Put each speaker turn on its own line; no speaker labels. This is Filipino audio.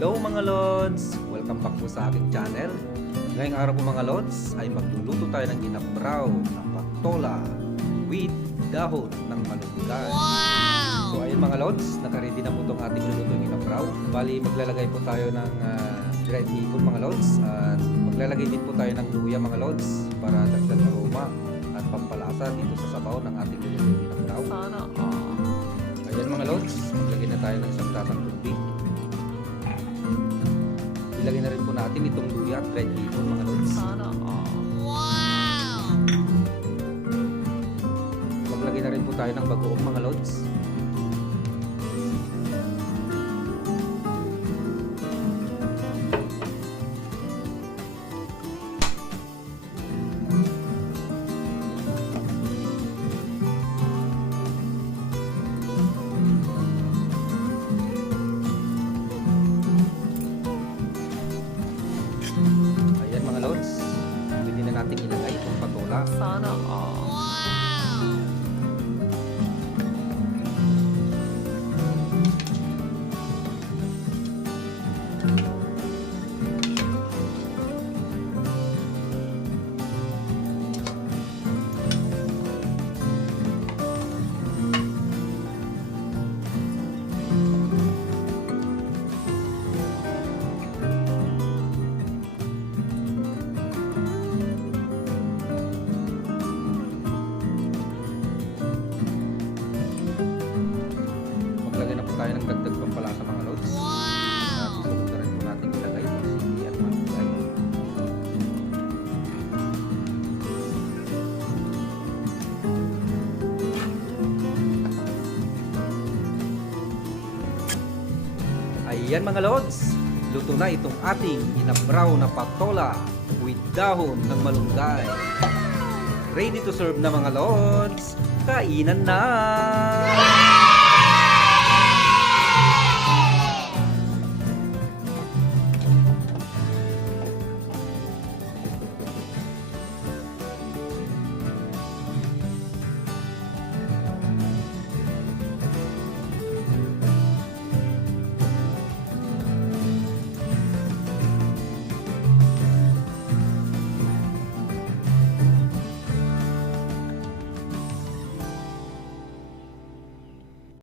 Hello mga Lods! Welcome back po sa aking channel. Ngayong araw po mga Lods ay magluluto tayo ng ginabraw na patola with dahon ng malunggay. So ayun mga Lods, nakaready na po itong ating lulutong ginabraw. Bali maglalagay po tayo ng ah, dried hipon mga Lods at maglalagay din po tayo ng luya mga Lods para dagdag aroma at pampalasa dito sa sabaw ng ating lulutong ginabraw.
Sana all.
Ayan mga lods, maglagay na tayo ng isang tasang tubig. Ilagay na rin po natin itong luya at red hipon mga lods.
Sana all.
Maglagay na rin po tayo ng bagoong mga lods. Pwede na natin ilagay itong patola.
Sana all.
Tayo ng dagdag pampalasa mga lods. At susunod na rin po natin ilagay itong sili at. Ayan mga lods, luto na itong ating inabraw na patola with dahon ng malunggay. Ready to serve na mga lods, kainan na!